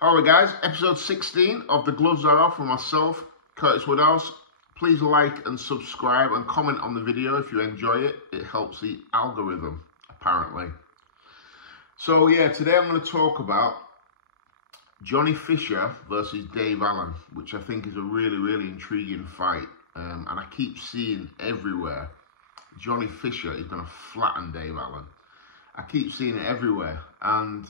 Alright guys, episode 16 of The Gloves Are Off with myself, Curtis Woodhouse. Please like and subscribe and comment on the video if you enjoy it. It helps the algorithm, apparently. So yeah, today I'm going to talk about Johhny Fisher versus Dave Allen, which I think is a really intriguing fight. And I keep seeing everywhere, Johhny Fisher is going to flatten Dave Allen. I keep seeing it everywhere, and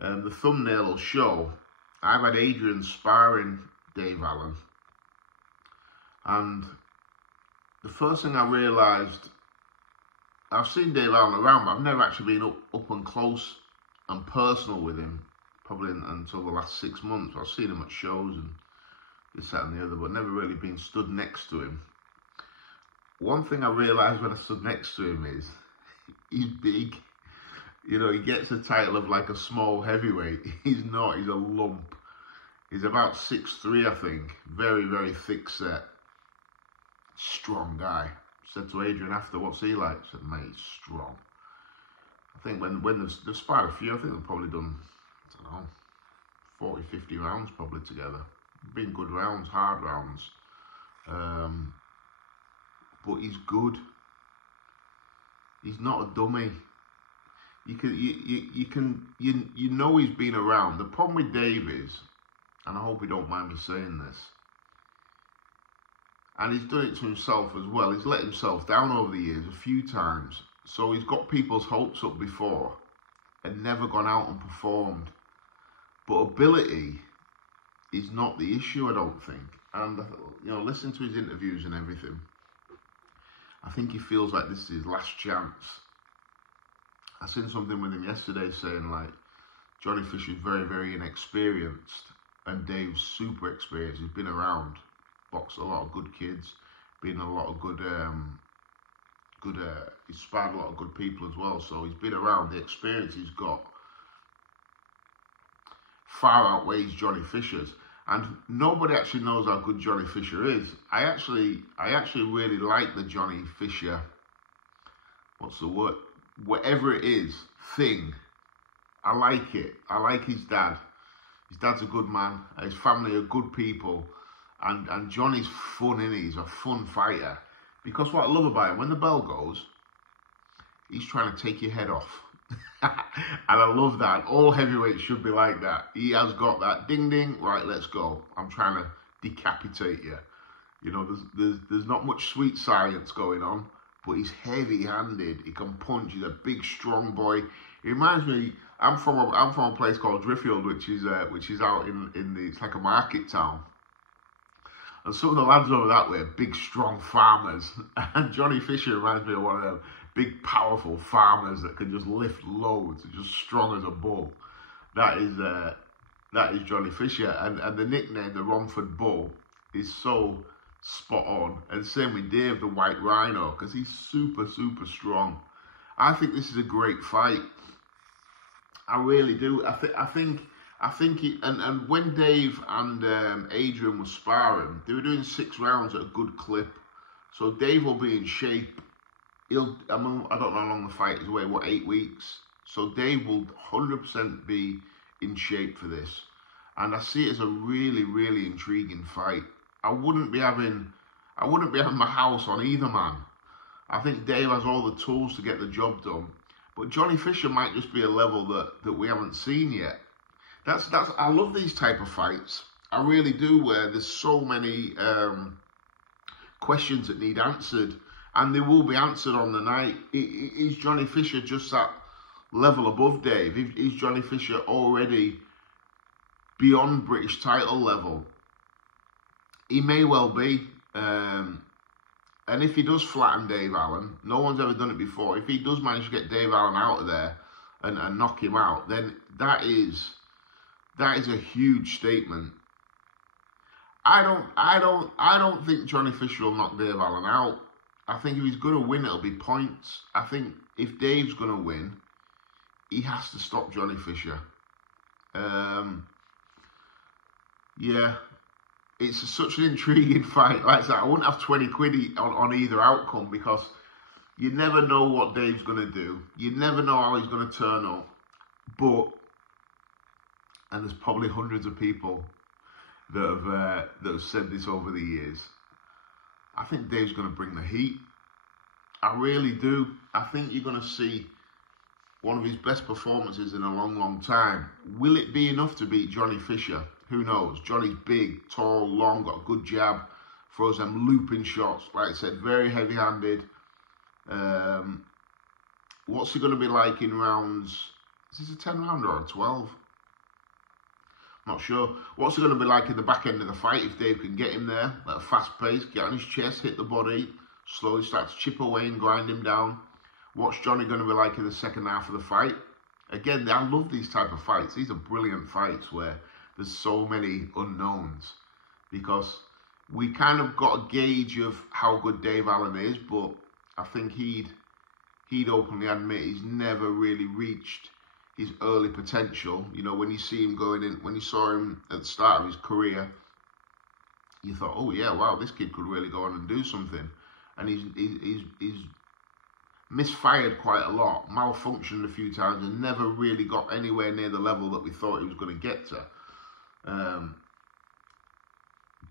the thumbnail will show I've had Adrian sparring Dave Allen, and the first thing I realised, I've seen Dave Allen around, but I've never actually been up and close and personal with him, probably until the last 6 months. I've seen him at shows and this, that and the other, but never really been stood next to him. One thing I realised when I stood next to him is he's big. You know, he gets the title of like a small heavyweight. He's not, he's a lump. He's about 6'3", I think. Very thick set. Strong guy. Said to Adrian after, what's he like? Said, mate, he's strong. I think when they've sparred a few, I think they've probably done, I don't know, 40, 50 rounds probably together. Been good rounds, hard rounds. But he's good. He's not a dummy. You know he's been around. The problem with Dave is, and I hope he don't mind me saying this, and he's done it to himself as well, he's let himself down over the years a few times. So he's got people's hopes up before and never gone out and performed. But ability is not the issue, I don't think. And, you know, listen to his interviews and everything, I think he feels like this is his last chance. I seen something with him yesterday saying like Johhny Fisher is very inexperienced and Dave's super experienced. He's been around, boxed a lot of good kids, been a lot of good, he's sparred a lot of good people as well. So he's been around. The experience he's got far outweighs Johhny Fisher's, and nobody actually knows how good Johhny Fisher is. I actually really like the Johhny Fisher. What's the word? Whatever it is, thing. I like it. I like his dad. His dad's a good man. His family are good people. And Johnny's fun, innit? He's a fun fighter. Because what I love about him, when the bell goes, he's trying to take your head off. And I love that. All heavyweights should be like that. He has got that ding ding, right, let's go. I'm trying to decapitate you. You know, there's not much sweet science going on. But he's heavy-handed. He can punch. He's a big, strong boy. He reminds me. I'm from a place called Driffield, which is out in the. It's like a market town. And some of the lads over that way are big, strong farmers. And Johhny Fisher reminds me of one of them big, powerful farmers that can just lift loads, just strong as a bull. That is Johhny Fisher. And the nickname, the Romford Bull, is so spot on. And same with Dave, the White Rhino, because he's super strong. I think this is a great fight. I really do. I think and when Dave and Adrian were sparring, they were doing 6 rounds at a good clip. So Dave will be in shape. I don't know how long the fight is away, 8 weeks? So Dave will 100% be in shape for this. And I see it as a really intriguing fight. I wouldn't be having my house on either man. I think Dave has all the tools to get the job done. But Johhny Fisher might just be a level that we haven't seen yet. I love these type of fights. I really do, where there's so many questions that need answered. And they will be answered on the night. Is Johhny Fisher just that level above Dave? Is Johhny Fisher already beyond British title level? He may well be, and if he does flatten Dave Allen, no one's ever done it before. If he does manage to get Dave Allen out of there and knock him out, then that is a huge statement. I don't think Johhny Fisher will knock Dave Allen out. I think if he's going to win, it'll be points. I think if Dave's going to win, he has to stop Johhny Fisher. Yeah. It's such an intriguing fight. Like I said, I wouldn't have 20 quid on either outcome, because you never know what Dave's going to do. You never know how he's going to turn up. But and there's probably hundreds of people that have said this over the years. I think Dave's going to bring the heat. I really do. I think you're going to see one of his best performances in a long, long time. Will it be enough to beat Johhny Fisher? Who knows? Johnny's big, tall, long, got a good jab, throws them looping shots. Like I said, very heavy-handed. What's he going to be like in rounds? Is this a 10-rounder or a 12? Not sure. What's it going to be like in the back end of the fight if Dave can get him there at a fast pace, get on his chest, hit the body, slowly start to chip away and grind him down? What's Johhny going to be like in the second half of the fight? Again, I love these type of fights. These are brilliant fights where there's so many unknowns, because we kind of got a gauge of how good Dave Allen is, but I think he'd openly admit he's never really reached his early potential. You know, when you see him going in, when you saw him at the start of his career, you thought, oh yeah, wow, this kid could really go on and do something. And he's misfired quite a lot, malfunctioned a few times, and never really got anywhere near the level that we thought he was going to get to.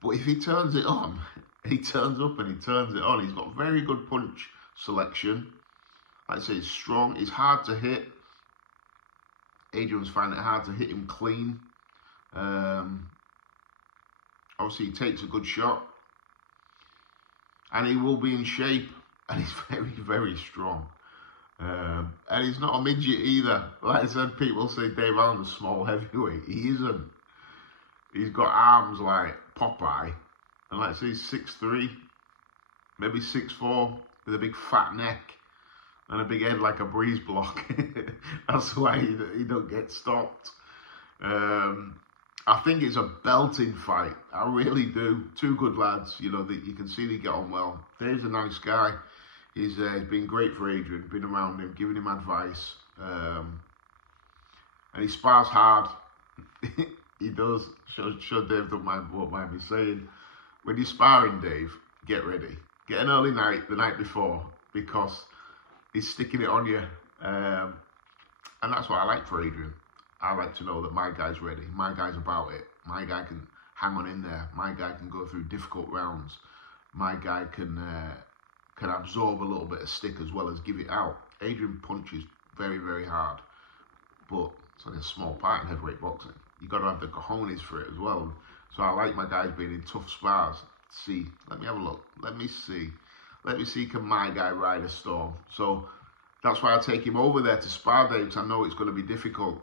But if he turns it on, he turns up and he turns it on. He's got very good punch selection. Like I say, he's strong. He's hard to hit. Adrian's finding it hard to hit him clean. Obviously, he takes a good shot. And he will be in shape. And he's very, very strong. And he's not a midget either. Like I said, people say Dave Allen's a small heavyweight. He isn't. He's got arms like Popeye. And like I say, he's 6'3", maybe 6'4", with a big fat neck and a big head like a breeze block. That's why he don't get stopped. I think it's a belting fight. I really do. Two good lads, you know, that you can see they get on well. Dave's a nice guy. He's been great for Adrian, been around him, giving him advice. And he spars hard. He does. Sure Dave won't mind me saying. When you're sparring Dave, get ready. Get an early night, the night before, because he's sticking it on you. And that's what I like for Adrian. I like to know that my guy's ready. My guy's about it. My guy can hang on in there. My guy can go through difficult rounds. My guy can absorb a little bit of stick as well as give it out. Adrian punches very, very hard, but it's like a small part in heavyweight boxing. You've got to have the cojones for it as well. So I like my guys being in tough spars. See, let me have a look. Let me see, can my guy ride a storm? So that's why I take him over there to spar Dave, because I know it's going to be difficult.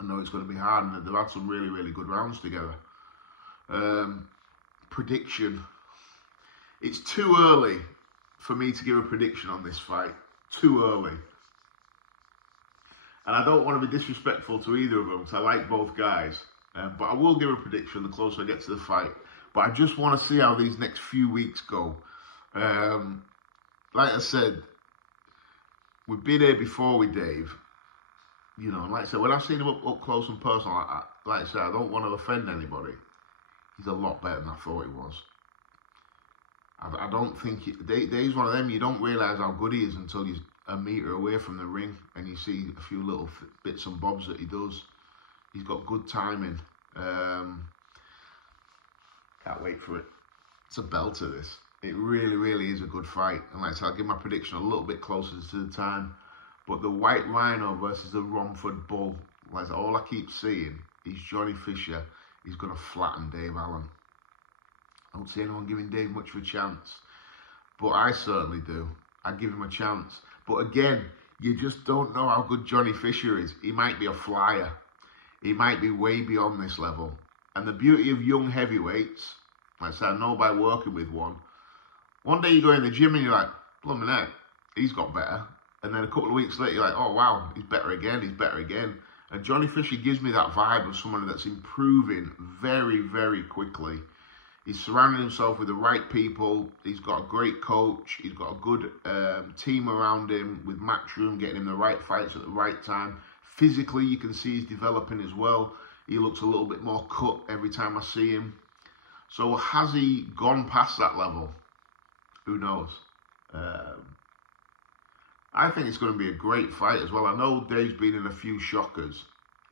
I know it's going to be hard, and they've had some really, really good rounds together. Prediction. It's too early for me to give a prediction on this fight. Too early. And I don't want to be disrespectful to either of them, because I like both guys. But I will give a prediction the closer I get to the fight. But I just want to see how these next few weeks go. Like I said, we've been here before with Dave. You know, and like I said, when I've seen him up close and personal, like I said, I don't want to offend anybody. He's a lot better than I thought he was. I don't think Dave's one of them, you don't realise how good he is until he's a metre away from the ring and you see a few little bits and bobs that he does. He's got good timing. Can't wait for it. It's a belter, this. It really, really is a good fight. And like I said, I'll give my prediction a little bit closer to the time. But the White Rhino versus the Romford Bull, like all I keep seeing is Johhny Fisher is going to flatten Dave Allen. I don't see anyone giving Dave much of a chance. But I certainly do. I give him a chance. But again, you just don't know how good Johhny Fisher is. He might be a flyer. He might be way beyond this level. And the beauty of young heavyweights, like I said, I know by working with one day you go in the gym and you're like, blimey heck, he's got better. And then a couple of weeks later, you're like, oh, wow, he's better again, he's better again. And Johhny Fisher gives me that vibe of someone that's improving very, very quickly. He's surrounding himself with the right people. He's got a great coach. He's got a good team around him with Matchroom, getting him the right fights at the right time. Physically, you can see he's developing as well. He looks a little bit more cut every time I see him. So has he gone past that level? Who knows? I think it's going to be a great fight as well. I know Dave's been in a few shockers.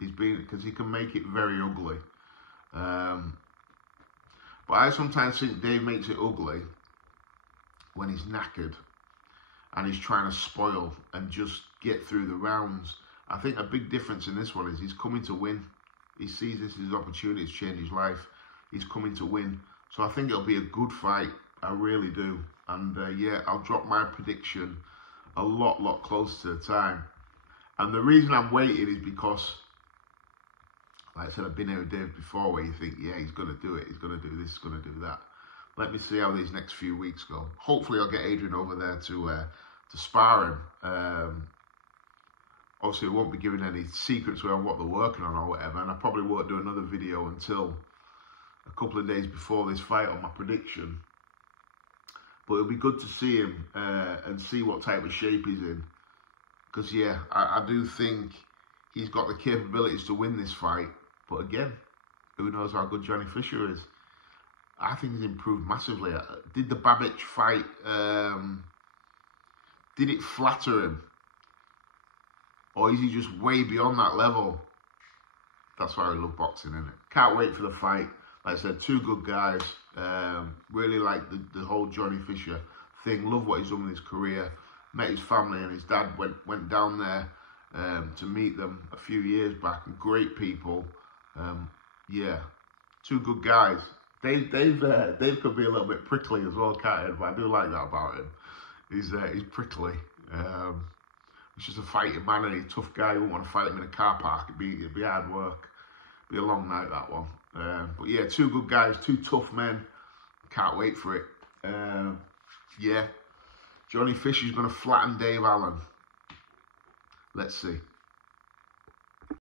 because he can make it very ugly. But I sometimes think Dave makes it ugly when he's knackered and he's trying to spoil and just get through the rounds. I think a big difference in this one is he's coming to win. He sees this as his opportunity to change his life. He's coming to win. So I think it'll be a good fight. I really do. And yeah, I'll drop my prediction a lot closer to the time. And the reason I'm waiting is because, like I said, I've been here with Dave before where you think, yeah, he's going to do it. He's going to do this, he's going to do that. Let me see how these next few weeks go. Hopefully I'll get Adrian over there to spar him. Obviously, I won't be giving any secrets around what they're working on or whatever, and I probably won't do another video until a couple of days before this fight on my prediction. But it'll be good to see him and see what type of shape he's in. Because, yeah, I do think he's got the capabilities to win this fight. But again, who knows how good Johhny Fisher is. I think he's improved massively. Did the Babic fight, did it flatter him? Or is he just way beyond that level? That's why I love boxing, innit? Can't wait for the fight. Like I said, two good guys. Really like the whole Johhny Fisher thing. Love what he's done with his career. Met his family and his dad went down there to meet them a few years back. Great people. Yeah, two good guys. Dave could be a little bit prickly as well, can't he? But I do like that about him. He's prickly. He's just a fighting man and he's a tough guy. You wouldn't want to fight him in a car park. It'd be hard work. It'd be a long night, that one. But yeah, two good guys, two tough men. Can't wait for it. Yeah. Johhny Fisher's going to flatten Dave Allen. Let's see.